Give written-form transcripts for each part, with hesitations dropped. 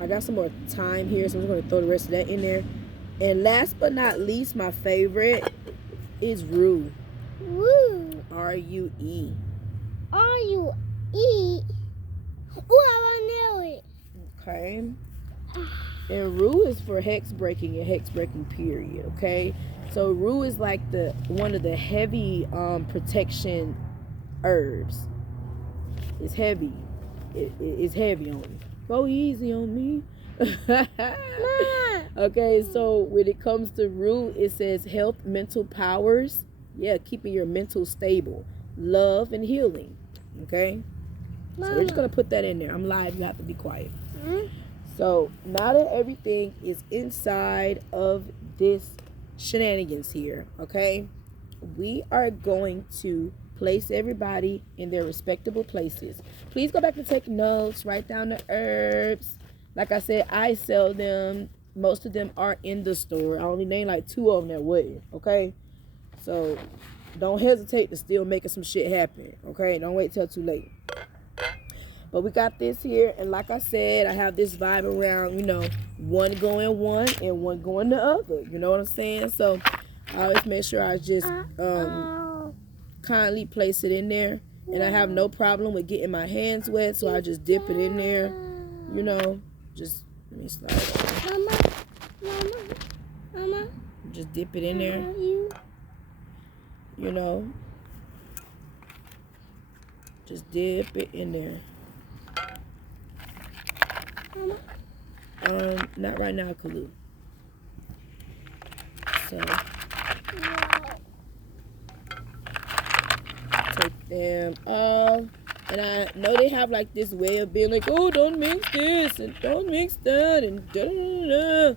I got some more thyme here, so I'm just going to throw the rest of that in there. And last but not least, my favorite is rue. Rue. R-U-E. R-U-E. Oh, I know it. Okay. And rue is for hex breaking and hex breaking period. Okay. So rue is like one of the heavy protection herbs. It's heavy. It's heavy on you. Go easy on me. Okay, so when it comes to rue, it says health, mental powers. Yeah, keeping your mental stable, love, and healing. Okay. So we're just gonna put that in there. I'm live. You have to be quiet. So now that everything is inside of this shenanigans here, okay, we are going to place everybody in their respectable places. Please go back and take notes. Write down the herbs. Like I said, I sell them. Most of them are in the store. I only named like 2 of them that wouldn't. Okay, so don't hesitate to still making some shit happen. Okay, don't wait till too late. But we got this here, and like I said, I have this vibe around, you know, one going one and one going the other. You know what I'm saying? So I always make sure I just kindly place it in there, and I have no problem with getting my hands wet, so I just dip it in there. You know, just let me slide it. Mama. Just dip it in there. You know, just dip it in there. Not right now, Kalu. So take them off. And I know they have like this way of being like, oh, don't mix this and don't mix that and da da da.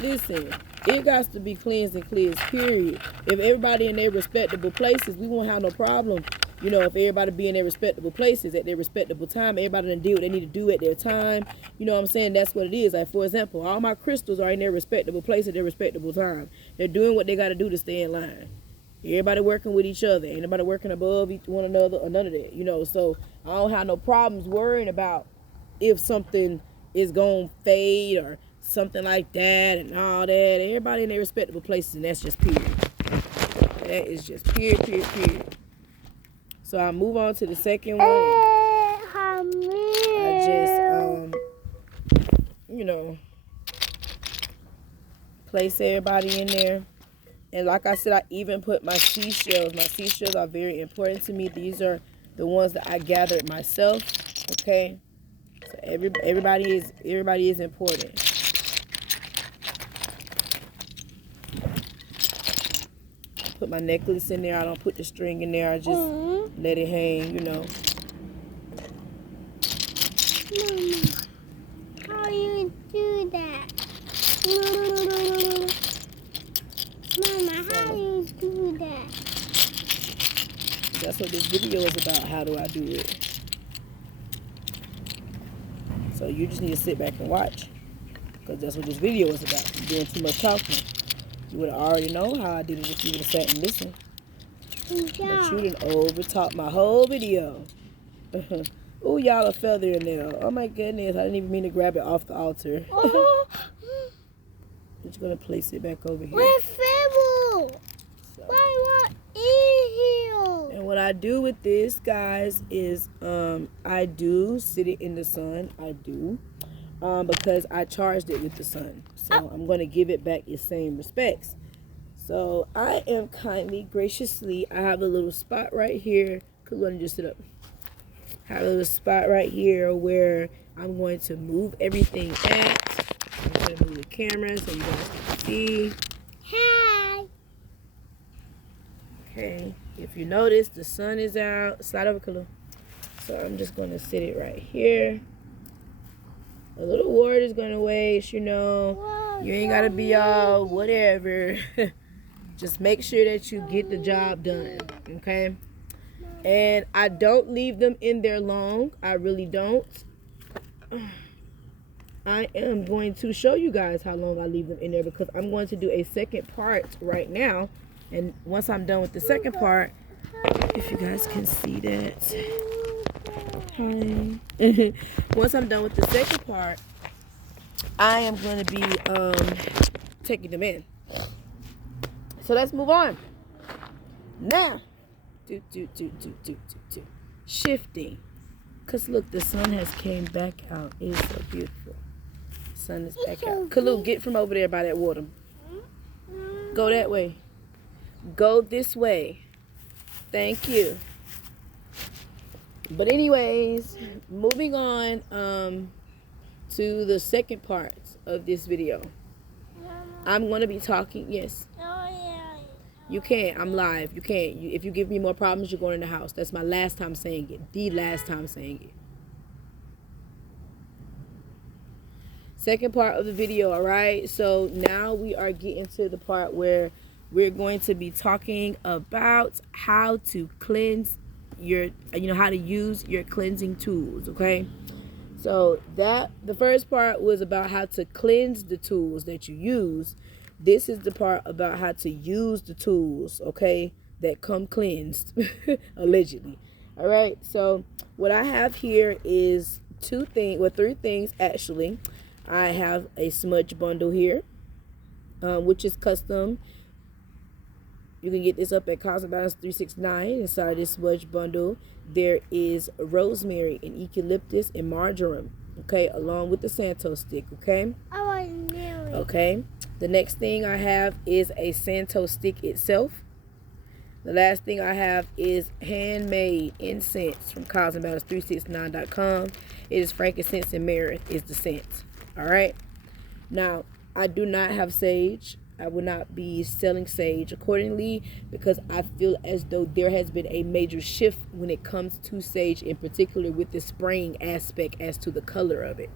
Listen, it got to be cleansed and cleansed, period. If everybody in their respectable places, we won't have no problem. You know, if everybody be in their respectable places at their respectable time, everybody done do what they need to do at their time. You know what I'm saying? That's what it is. Like, for example, all my crystals are in their respectable place at their respectable time. They're doing what they got to do to stay in line. Everybody working with each other. Ain't nobody working above one another or none of that. You know, so I don't have no problems worrying about if something is going to fade or something like that and all that. Everybody in their respectable places, and that's just period. That is just period. So I move on to the second one. I just, you know, place everybody in there. And like I said, I even put my seashells. My seashells are very important to me. These are the ones that I gathered myself. Okay. So everybody is important. Put my necklace in there. I don't put the string in there. I just let it hang, you know. Mama, how you do that? Mama, how you do that? That's what this video is about. How do I do it? So you just need to sit back and watch, because that's what this video is about. You're doing too much talking. You would have already known how I did it if you would have sat and listened. Yeah. But you done over-talked my whole video. Ooh, y'all a feather in there. Oh my goodness, I didn't even mean to grab it off the altar. I'm just going to place it back over here. We're feeble. So. Why what is here? And what I do with this, guys, is I do sit it in the sun. I do. Because I charged it with the sun. So I'm going to give it back its same respects. So I am kindly, graciously, I have a little spot right here. Could let me just sit up. I have a little spot right here where I'm going to move everything at. I'm going to move the camera so you guys can see. Hi. Okay. If you notice, the sun is out. Slide over, Kalu. So I'm just going to sit it right here. A little word is going to waste, you know. Whoa, you ain't got to be all whatever. Just make sure that you get the job done, okay? And I don't leave them in there long. I really don't. I am going to show you guys how long I leave them in there, because I'm going to do a second part right now. And once I'm done with the second part, if you guys can see that. Hi. Once I'm done with the second part, I am going to be taking them in. So let's move on. Now, shifting. Because look, the sun has came back out. It is so beautiful. The sun is back out. Kalu, get from over there by that water. Go that way. Go this way. Thank you. But anyways, moving on to the second part of this video. I'm going to be talking, yes. You can't. I'm live. You can't. If you give me more problems, you're going in the house. That's my last time saying it. The last time saying it. Second part of the video, all right? So now we are getting to the part where we're going to be talking about how to cleanse your, how to use your cleansing tools, okay? So the first part was about how to cleanse the tools that you use. This is the part about how to use the tools, okay, that come cleansed, allegedly. All right, so what I have here is three things, actually. I have a smudge bundle here, which is custom. You can get this up at Counsel 369. Inside this smudge bundle, there is rosemary and eucalyptus and marjoram, okay, along with the Santo stick, okay? Okay. The next thing I have is a Santo stick itself. The last thing I have is handmade incense from CosmosBattles369.com. It is frankincense and myrrh is the scent. All right. Now, I do not have sage. I will not be selling sage accordingly because I feel as though there has been a major shift when it comes to sage, in particular with the spraying aspect as to the color of it.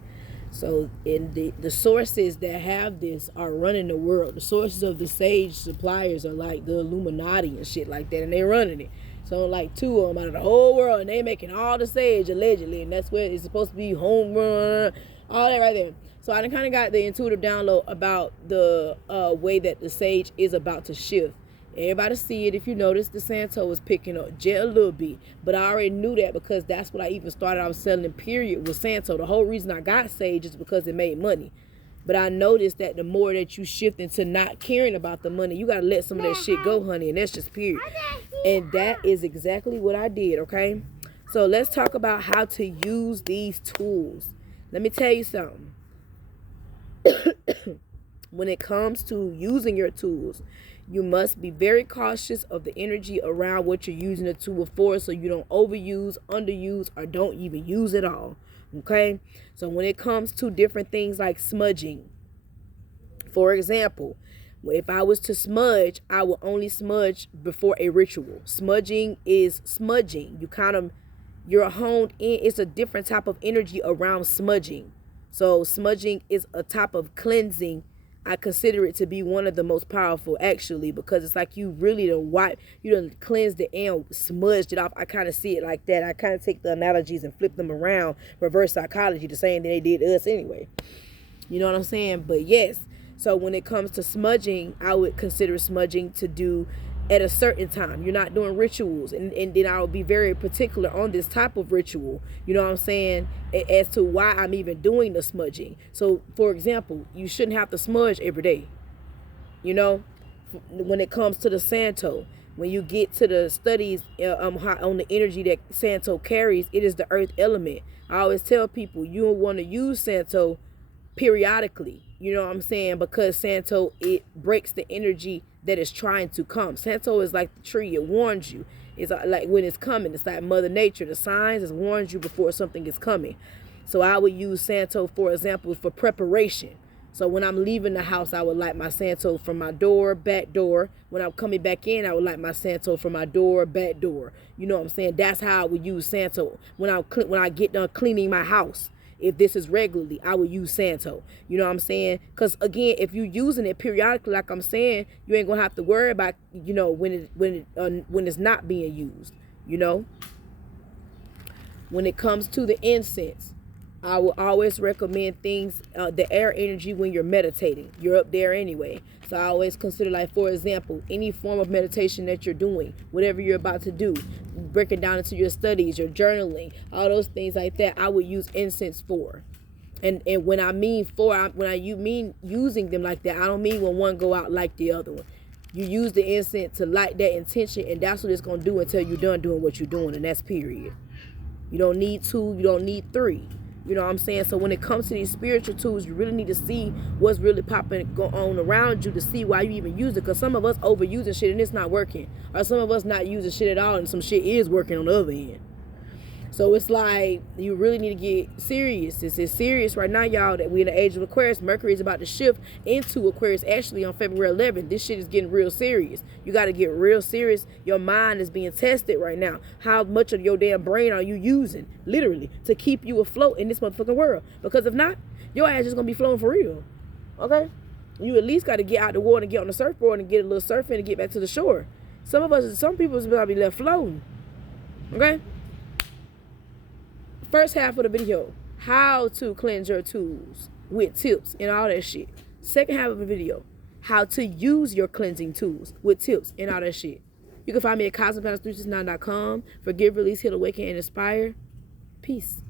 So in the sources that have this are running the world. The sources of the sage suppliers are like the Illuminati and shit like that, and they're running it. So like 2 of them out of the whole world, and they making all the sage allegedly, and that's where it's supposed to be homegrown, all that right there. So I kind of got the intuitive download about the way that the sage is about to shift. Everybody see it. If you notice, the Santo is picking up just a little bit. But I already knew that because that's what I even started out selling, period, with Santo. The whole reason I got sage is because it made money. But I noticed that the more that you shift into not caring about the money, you got to let some of that shit go, honey. And that's just period. And that is exactly what I did, okay? So let's talk about how to use these tools. Let me tell you something. When it comes to using your tools, you must be very cautious of the energy around what you're using the tool for, so you don't overuse, underuse, or don't even use it all. Okay? So when it comes to different things like smudging, for example, if I was to smudge, I will only smudge before a ritual. Smudging is smudging. You're honed in. It's a different type of energy around smudging. So smudging is a type of cleansing. I consider it to be one of the most powerful, actually, because it's like you really done cleansed it and smudged it off. I kind of see it like that. I kind of take the analogies and flip them around, reverse psychology, the same thing they did to us anyway. You know what I'm saying? But yes, so when it comes to smudging, I would consider smudging to do at a certain time. You're not doing rituals, and then I will be very particular on this type of ritual, you know what I'm saying, as to why I'm even doing the smudging. So for example, you shouldn't have to smudge every day, you know. When it comes to the Santo, when you get to the studies on the energy that Santo carries, it is the earth element. I always tell people you don't want to use Santo periodically, you know what I'm saying, because Santo, it breaks the energy that is trying to come. Santo is like the tree. It warns you. It's like when it's coming. It's like Mother Nature. The signs, it warns you before something is coming. So I would use Santo, for example, for preparation. So when I'm leaving the house, I would light my Santo from my door, back door. When I'm coming back in, I would light my Santo from my door, back door. You know what I'm saying? That's how I would use Santo when I get done cleaning my house. If this is regularly, I would use Santo. You know what I'm saying? Because again, if you're using it periodically, like I'm saying, you ain't gonna have to worry about, you know, when it's not being used. You know. When it comes to the incense, I will always recommend things, the air energy when you're meditating. You're up there anyway. So I always consider, like, for example, any form of meditation that you're doing, whatever you're about to do, breaking down into your studies, your journaling, all those things like that, I would use incense for. And when I mean you mean using them like that, I don't mean when one go out like the other one. You use the incense to light that intention, and that's what it's going to do until you're done doing what you're doing, and that's period. You don't need 2, you don't need 3. You know what I'm saying? So when it comes to these spiritual tools, you really need to see what's really popping on around you to see why you even use it. Because some of us overusing shit and it's not working. Or some of us not using shit at all and some shit is working on the other end. So it's like, you really need to get serious. This is serious right now, y'all, that we're in the age of Aquarius. Mercury is about to shift into Aquarius actually on February 11th. This shit is getting real serious. You got to get real serious. Your mind is being tested right now. How much of your damn brain are you using, literally, to keep you afloat in this motherfucking world? Because if not, your ass is going to be floating for real. Okay? You at least got to get out the water and get on the surfboard and get a little surfing and get back to the shore. Some people is about to be left floating. Okay? First half of the video, how to cleanse your tools with tips and all that shit. Second half of the video, how to use your cleansing tools with tips and all that shit. You can find me at cosmopalace369.com. Forgive, release, heal, awaken, and inspire. Peace.